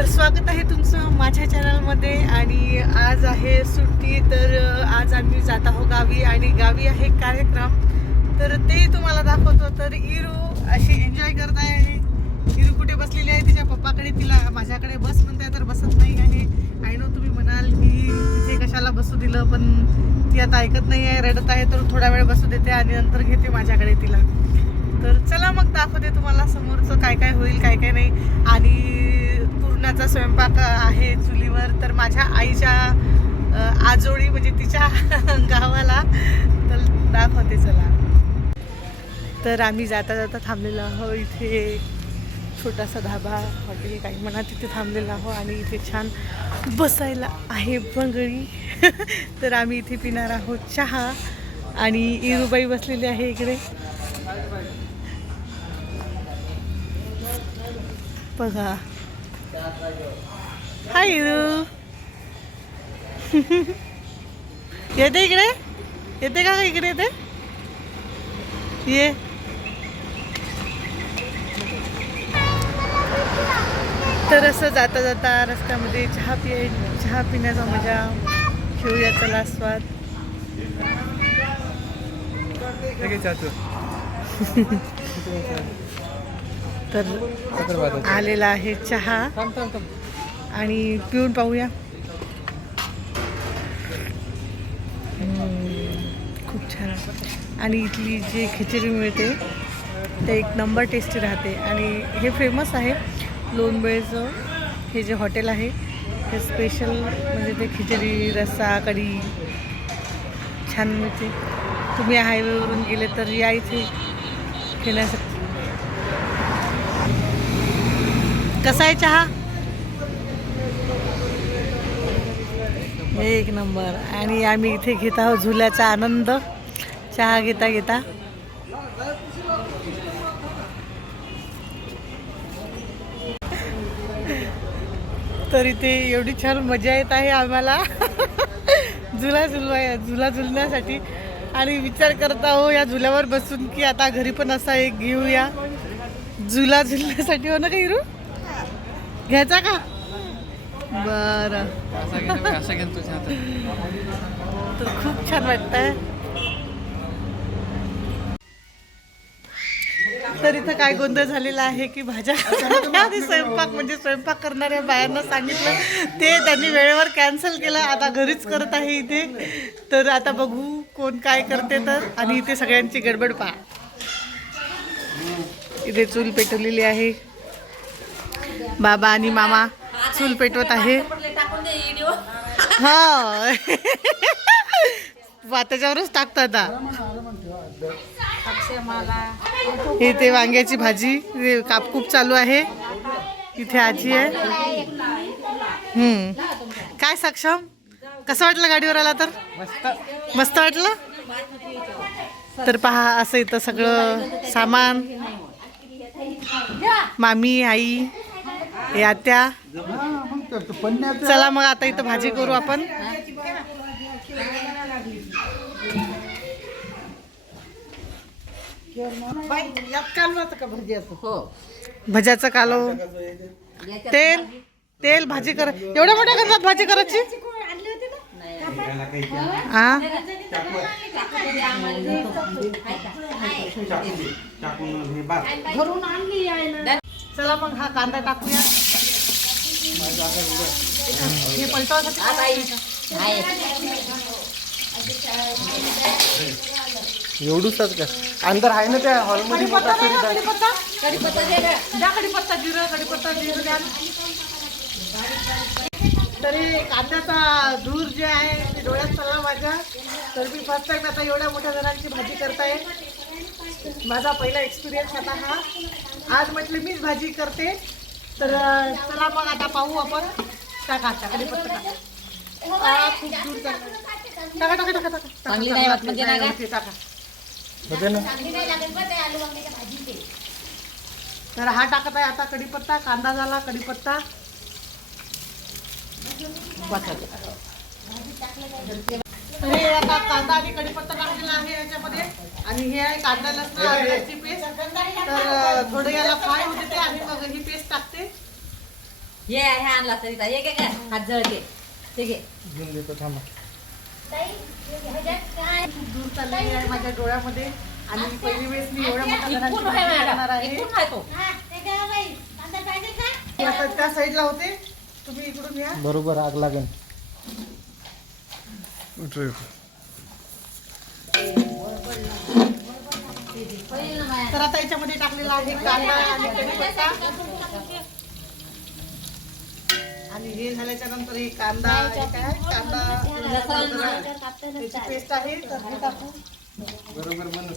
तर स्वागत आहे तुमचं माझ्या चॅनलमध्ये. आणि आज आहे सुट्टी, तर आज आम्ही जात आहोत गावी आणि गावी आहे कार्यक्रम, तर ते तुम्हाला दाखवतो. तर इरू अशी एन्जॉय करत आहे आणि इरू कुठे बसलेली आहे तिच्या पप्पाकडे. तिला माझ्याकडे बस म्हणते तर बसत नाही आहे. आय नो तुम्ही म्हणाल मी तिथे कशाला बसू दिलं, पण ती आता ऐकत नाही आहे, रडत आहे. तर थोडा वेळ बसू देते आणि नंतर घेते माझ्याकडे तिला. तर चला मग दाखवते तुम्हाला समोरचं काय काय होईल काय काय नाही. आणि पुरणाचा स्वयंपाक आहे चुलीवर, तर माझ्या आईच्या आजोळी म्हणजे तिच्या गावाला, तर दाखवते चला. तर आम्ही जाता जाता थांबलेलो आहो इथे, छोटासा धाबा हॉटेल काही म्हणा, तिथे थांबलेलो आहो. आणि इथे छान बसायला आहे बंगळी. तर आम्ही इथे पिणार आहोत चहा. आणि इरूबाई बसलेली आहे इकडे बघा. हाय इरू. येते इकडे, येते का इकडे, येते ये. तर असं जाता जाता रस्त्यामध्ये चहा पिण्याचा मजा घेऊया चला स्वाद. तर आलेला आहे चहा आणि पिऊन पाहूया. खूप छान. आणि इथली जी खिचडी मिळते ते एक नंबर टेस्टी राहते. आणि हे फेमस आहे लोणबेळचं हे जे हॉटेल आहे, हे स्पेशल म्हणजे ते खिचडी रस्सा कढी छान मिळते. तुम्ही हायवेवरून गेले तर या इथे घेण्यासाठी. कसा आहे चहा? एक नंबर. आणि आम्ही इथे घेत आहोत झुल्याचा आनंद चहा घेता घेता. तर इथे एवढी छान मजा येत आहे आम्हाला झुला झुलण्यासाठी. आणि विचार करत आहो या झुल्यावर बसून की आता घरी पण असा एक घेऊया झुला झुलण्यासाठी. हो ना काही रू घ्यायचा का? बरं. तर खूप छान वाटतंय. तर इथं काय गोंधळ झालेला आहे की भाज्या आधी स्वयंपाक करणाऱ्या बायांना सांगितलं, ते त्यांनी वेळेवर कॅन्सल केलं. आता घरीच करत आहे इथे. तर आता बघू कोण काय करते तर. आणि इथे सगळ्यांची गडबड पहा. इथे चूल पेटवलेली आहे, बाबा आणि मामा चूल पेटवत आहे. हा त्याच्यावरच टाकतात. इथे वांग्याची भाजी कापकूप चालू आहे. इथे आजी आहे. काय सक्षम, कसं वाटलं गाडीवर आला तर? मस्त वाटलं. तर पहा असं इथं सगळं सामान, मामी आई आत्या. चला मग आता इथं भाजी करू आपण. भज्याचं कालो, तेल भाजी कर. एवढ्या मोठ्या करतात भाजी करायची. चला मग हा कांदा टाकूया. हे पलटवासाठी एवढूच का अंदर आहे ना त्या हॉलमध्ये. कढीपत्ता जिरं द्या. तरी कांद्याचा धूर जे आहे ते डोळ्यात चालला माझ्या. तर मी फर्स्ट टाइम आता एवढ्या मोठ्या जणांची भाजी करताय. माझा पहिला एक्सपिरियन्स आता हा. आज म्हटलं मीच भाजी करते. तर चला मग आता पाहू आपण. टाका कढीपत्ता टाका. खूप दूर टाका. चांगली नाही वाटत म्हणजे नाही टाका. तर हा टाकत आहे आता कढीपत्ता. कांदा झाला, कढीपत्ता. हे आता कांदा आणि कढीपत्ता टाकलेला आहे याच्यामध्ये. आणि हे आहे कांदा लसणाची पेस्ट. तर थोडं याला फ्राय होते ते आणि मग ही पेस्ट टाकते. हे आणला सरिता हे घे काय हात जळते ते घे. घेऊन देतो थांबा. खूप दूर चाललेली आहे माझ्या डोळ्यामध्ये आणि पहिली वेळेस मी एवढ्या मोठ्या घराची इकडून आहे भाजी करणार मॅडम, आहे. इकडून आहे तो. आता त्या साईडला होते, तुम्ही इकडून या. बरोबर आग लागेल. तर आता याच्यामध्ये टाकलेला आहे कांदा आणि कढीपत्ता. आणि हे झाल्याच्या नंतर हे कांदा हे काय कांदा त्याची पेस्ट आहे तर हे टाकू. बरोबर बनव.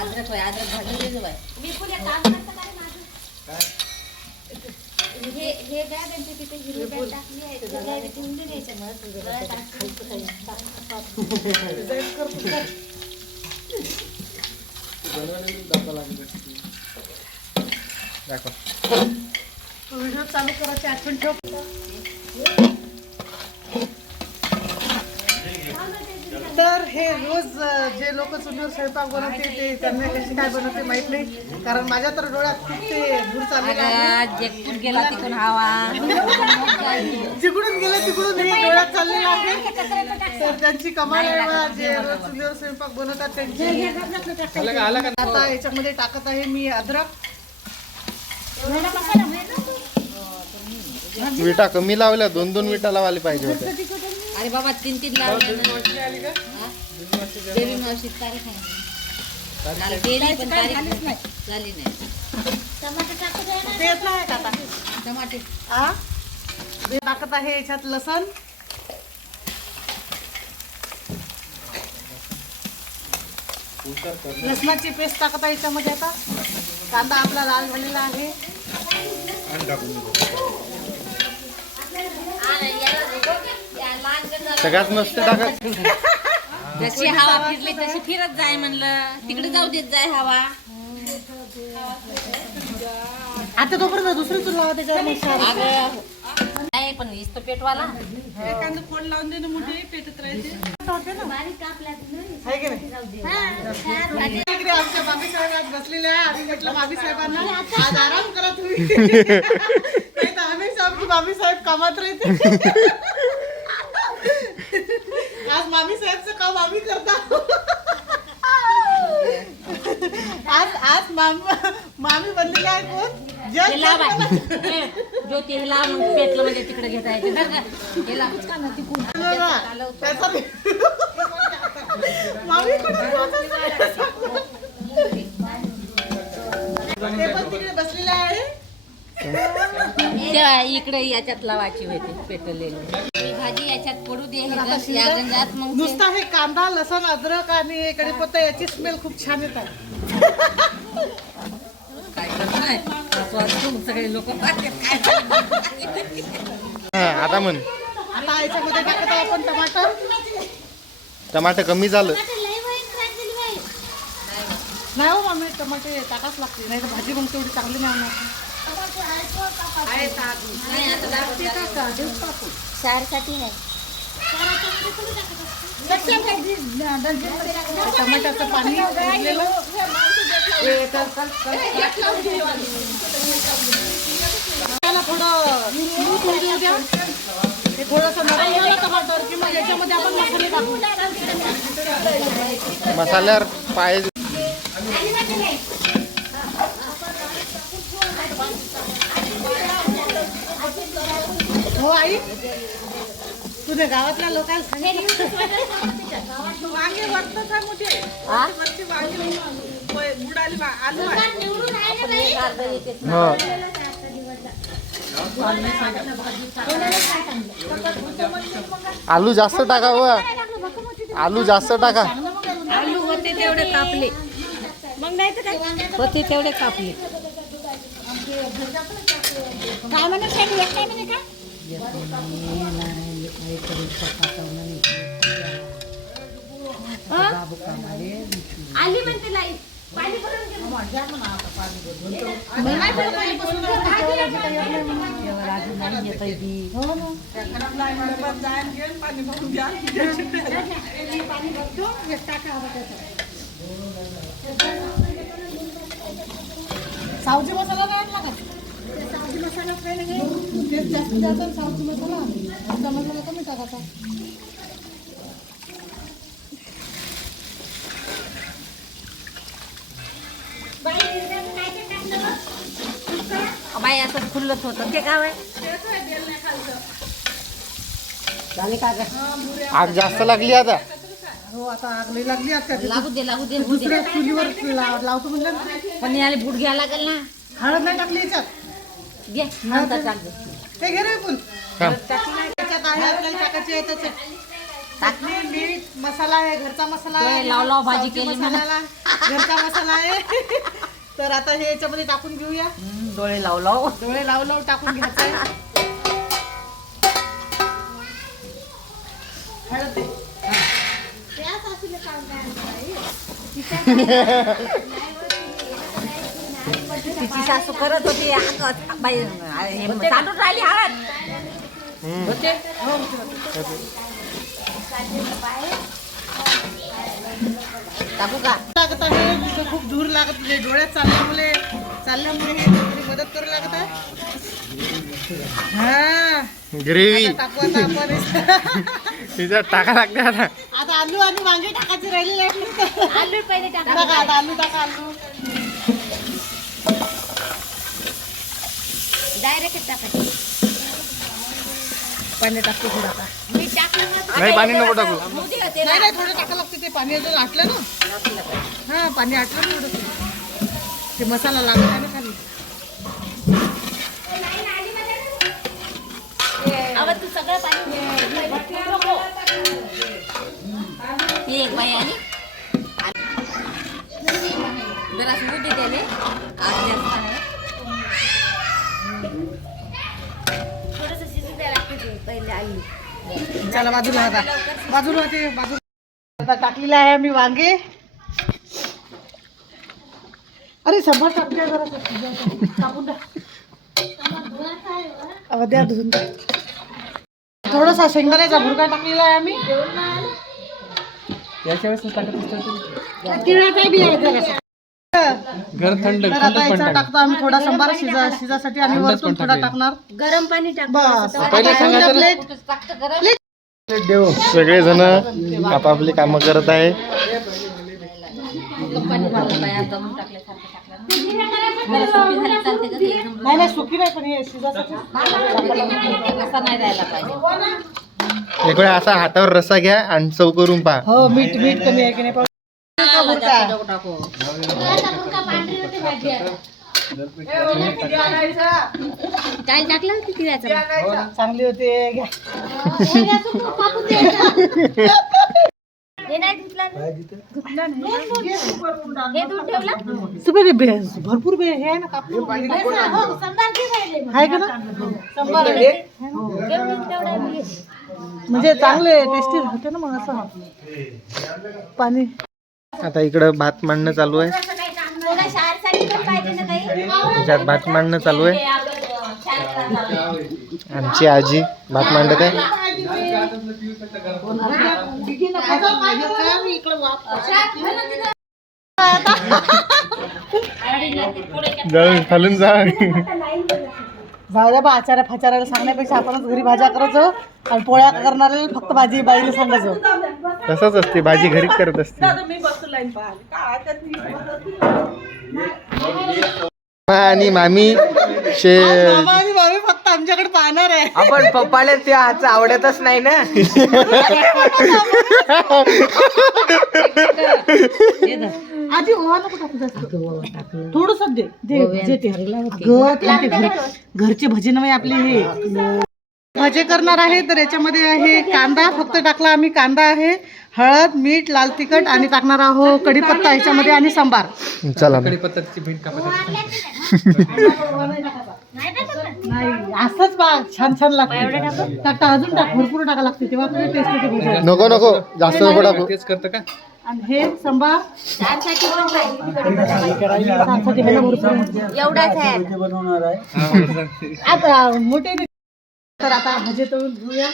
अद्रक होय, अद्रक भाजून दे गं बाई. दाखव. व्हिडिओ चालू करायची आठवण ठेव. तर हे रोज जे लोक चुलीवर स्वयंपाक बनवते ते त्यांना कशी काय बनवते माहित नाही, कारण माझ्या तर डोळ्यात खूप ते धूर चाललेलं आहे. अगं, जेकून गेला तिकडून हवा. जिकडून गेलं तिकडून हे डोळ्यात चाललेलं आहे. तर त्यांची कमाल आहे बा, जे रोज चुलीवर स्वयंपाक बनवतात त्यांची. आता याच्यामध्ये टाकत आहे मी अद्रक. विटा कमी लावल्या, 2-2 विटा लावायला पाहिजे होत्या. अरे बाबा 3-3 लावले ना. देवी मावशी तारीख आहे. काल गेली पण तारीख झाली नाही. ते येत नाही का आता? टमाटे आ? ते टाकत आहे याच्यात लसण. लसणाची पेस्ट टाकत आहे याच्यामध्ये. आता कांदा आपला लाल झालेला आहे. सगळ्यात मस्त टाकत. जशी हवा फिरली तशी फिरत जाय म्हणलं, तिकडे जाऊ देत जाय हवा. आता तोपर्यंत दुसरी चूल लावा त्याच्यावर मग शार. अगं नाही पण वीस तो पेटवाला. एखादं फोड लावून दे ना, मोठी पेटत राहते. होते ना आहे की नाही? इकडे आमच्या मामी साहेब आज बसलेले आहे. आम्ही म्हटलं मामी साहेबांना आज आराम करा तुम्ही. नाही तर आम्ही आमची मामी साहेब कामात राहते. आज मामी साहेबचं काम आम्ही करता. आज मामी बनलेली आहे कोण? हे लाव बाई. ज्योती हे लाव मग पेटलं म्हणजे तिकडे घेता येते. हे लाव का ना तिकडून. मामी ते पण तिकडे बसलेले आहे. तेव्हा इकडे याच्यात लावायची होती पेटलेली. ही भाजी याच्यात पडू दे. या गंजात मग नुसता हे कांदा लसण अद्रक आणि कढीपत्ता याची स्मेल खूप छान येत आहे. काय करणार सगळे लोक आता म्हण. आता याच्यामध्ये टाकत आहे आपण टमाटर. टमाटर कमी झालं. नाही हो मामी, टमाटे टाकाच लागते, नाही तर भाजी मग तेवढी चांगली नाही होणार. सारसाठी आहे. टमाट्याचं पाणी उरलेलं. त्याला थोडं स्मूथ होऊ देऊ द्या. हे थोडंसं नरम झालं टमाटर की मग याच्यामध्ये आपण मसाले टाकू. मसाल्यावर पाय. हो आई, तुझ्या गावातल्या लोकांना सांगितलं वांगे वाटतं का मोठे वांगे बुडाली आलू आलू जास्त टाका व. आलू जास्त टाका. आलू होते तेवढे कापले. मग नाही तर काय होते तेवढे कापले. काय म्हणत नाही का? आली म्हणते लाई पाणी भरून घे. सावजी मसाला नाही आणला का? तेच जास्त जातं सावजी मसाला. आमचा मसाला कमी टाकायचा. बाई असं खुल्लच होतं ते काय झाले का गं? आग जास्त लागली आता. हो आता आग लई लागली आता. लागू दे दुसऱ्या चुलीवर लावतो म्हणलं ना. पण याला बूट घ्यायला लागेल ना. हळद नाही टाकली याच्यात. घे नंतर टाक दे. ते घे रे फुल. थांब. त्याच्यात आहे आपल्याला टाकायचे आहे त्याच्यात. टाकली मीठ मसाला आहे घरचा मसाला आहे. ते लाव लाव भाजी सावजी केली म्हणा. मसाला, घरचा मसाला आहे. तर आता हे याच्यामध्ये टाकून घेऊया. डोळे लाव लाव. डोळे लाव लाव टाकून घ्यायचं आहे. हळद दे. तिची सासू करत होती बाई हे सांडून राहिली हळद. होते टाकू का? लागत आहे तिथं खूप दूर लागत आहे. डोळ्यात चालल्यामुळे हे थोडी मदत करू लागत आहे. हा ग्रेव्ही आता टाकू आता आपण. तिच्यात टाका लागते आता. आता आलू आणि वांगे टाकायचे राहिलेले आहेत. आलू पहिले टाका. टाका आता आलू टाका आलू. डायरेक्ट टाकायचं. पाणी टाकतो थोडं आता. मी टाकलं ना. नाही पाणी नको टाकू. नाही नाही थोडं टाकावं लागते ते पाणी अजून आटलं ना. हा पाणी आटलं ना थोडं. ते मसाला लागत आहे ना खाली. अगं तू सगळं पाणी ही एक बाई आली जरा दूध दिले आज जास्त आहे. थोडंसं शिजू द्यायला लागते पहिले आली. चला बाजूला आता बाजूला होते बाजूला. आता टाकलेलं आहे आम्ही वांगे. अरे संभार टाकते जरा टाकून द्या. द्या धुवून द्या. थोडासा शेंगदाण्याचा भुरका टाकलेला आहे आम्ही. तिळाचा बी आहे जरासा. घर थंड तर आता याच्यात टाकतो आम्ही थोडा संभार शिजासाठी आणि वरतून थोडा टाकणार. गरम पाणी टाक. बस पहिले आता ठेवून द्या प्लेट. सगळे जण आपापली कामं करत आहे. पाणी घालून बाया दमून टाकल्यासारखं टाकलं ना. सुकी झाली चालते का ते एकदम नाही नाही सुकी नाही पण हे शिजासाठी. असा नाही राहायला पाहिजे. एक वेळा असा हातावर रस्सा घ्या आणि चव करून पहा. हो मीठ कमी आहे की नाही. टाकू काय टाकलं किती द्यायचं चांगली होते घ्या. हे नाही धुतलं हे दूध ठेवलं सुबे भरपूर बे हे आहे ना कापूर आहे का ना. संभार म्हणजे चांगले टेस्टी होते ना मग असं पाणी. आता इकडं भात मांडणं चालू आहे. त्याच्यात भात मांडणं चालू आहे. आमची आजी भात मांडत आहे. जाऊन खालून जा. जाऊ द्या बा आचार्या फाचाराला सांगण्यापेक्षा आपणच घरी भाज्या करायचो आणि पोळ्या करणाऱ्याला फक्त भाजी बाईला सांगायचो. तसंच असते भाजी घरीच करत असते. आणि मामी मामा आणि मामी फक्त आमच्याकडे पाहणार आहे. आपण पप्पाला ते हाच आवडतच नाही ना. आधी ओवा नको टाकू जास्त. थोडंसं दे जे ते. अगं, ते घरचे भजे नव्हे आपले हे भजे करणार आहे. तर याच्यामध्ये आहे कांदा फक्त टाकला आम्ही. कांदा आहे, हळद, मीठ, लाल तिखट आणि टाकणार आहोत कढीपत्ता ह्याच्यामध्ये आणि सांबार. चला कढीपत्त्याची भेट नाही असंच बा छान छान लागते. टाकता अजून टाक भरपूर टाका लागते तेव्हा आपल्याला टेस्ट येते भजे. नको नको जास्त नको टाकू. तेच करतं का? आणि हे सांबार छानसाठी पण पाहिजे. छानसाठी हे ना भरपूर. एवढाच आहे आता मोठे. तर आता भजे तळून घेऊया.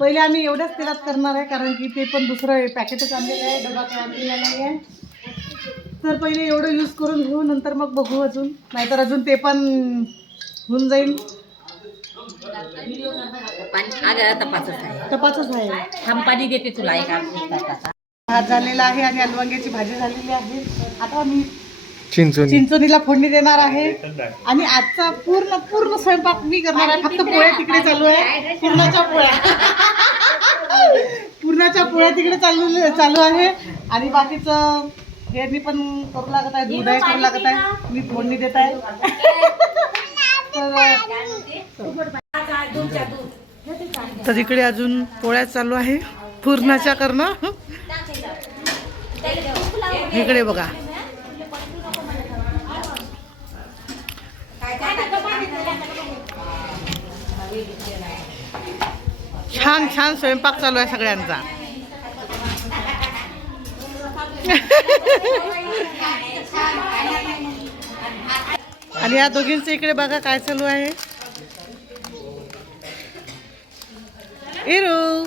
पहिले आम्ही एवढ्याच तेलात करणार आहे कारण की ते पण दुसरं पॅकेटच आणलेलं आहे. डबा काय आणलेला नाही आहे. तर पहिले एवढं यूज करून घेऊ, नंतर मग बघू अजून, नाहीतर अजून ते पण होऊन जाईल. अगं तपासच आहे. तपासच आहे. थांब पाणी देते तुला एक तासाचा. भात झालेला आहे आणि अलवांग्याची भाजी झालेली आहे. आता मी चिंचोनी चिंचोनीला फोडणी देणार आहे आणि आजचा पूर्ण स्वयंपाक मी करणार आहे. फक्त पोळ्या तिकडे चालू आहे, पुरणाच्या पोळ्या तिकडे चालू आहे आणि बाकीचं हे मी पण करू लागत आहे, दूध करू लागत आहे, मी फोडणी देत आहे. तर इकडे अजून पोळ्या चालू आहे पुरणाच्या करणं. इकडे बघा छान छान स्वयंपाक चालू आहे सगळ्यांचा. आणि या दोघींचं इकडे बघा काय चालू आहे. इरू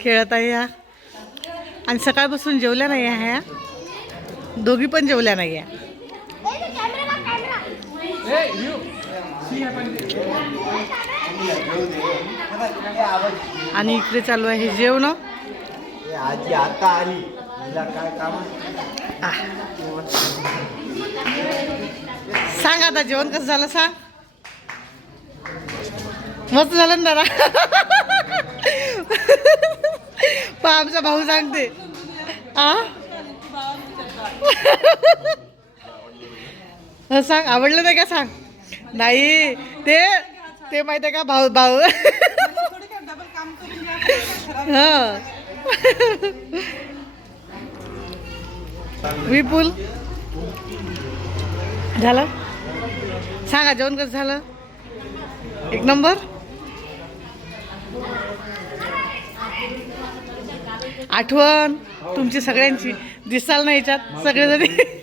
खेळत आहे या आणि सकाळपासून जेवल्या नाही आहे ह्या दोघी पण जेवल्या नाही आहे. आणि इकडे चालू आहे जेवण. आजी आता आली, तिला काय काम? सांग आता जेवण कसं झालं सांग. मस्त झालं ना दादा. पण आमचा भाऊ सांगते सांग आवडलं नाही का सांग. नाही ते माहिती आहे का भाऊ हा विपुल झालं. सांगा जेवण कसं झालं. एक नंबर. आठवण तुमची सगळ्यांची दिसाल ना याच्यात सगळेजणी.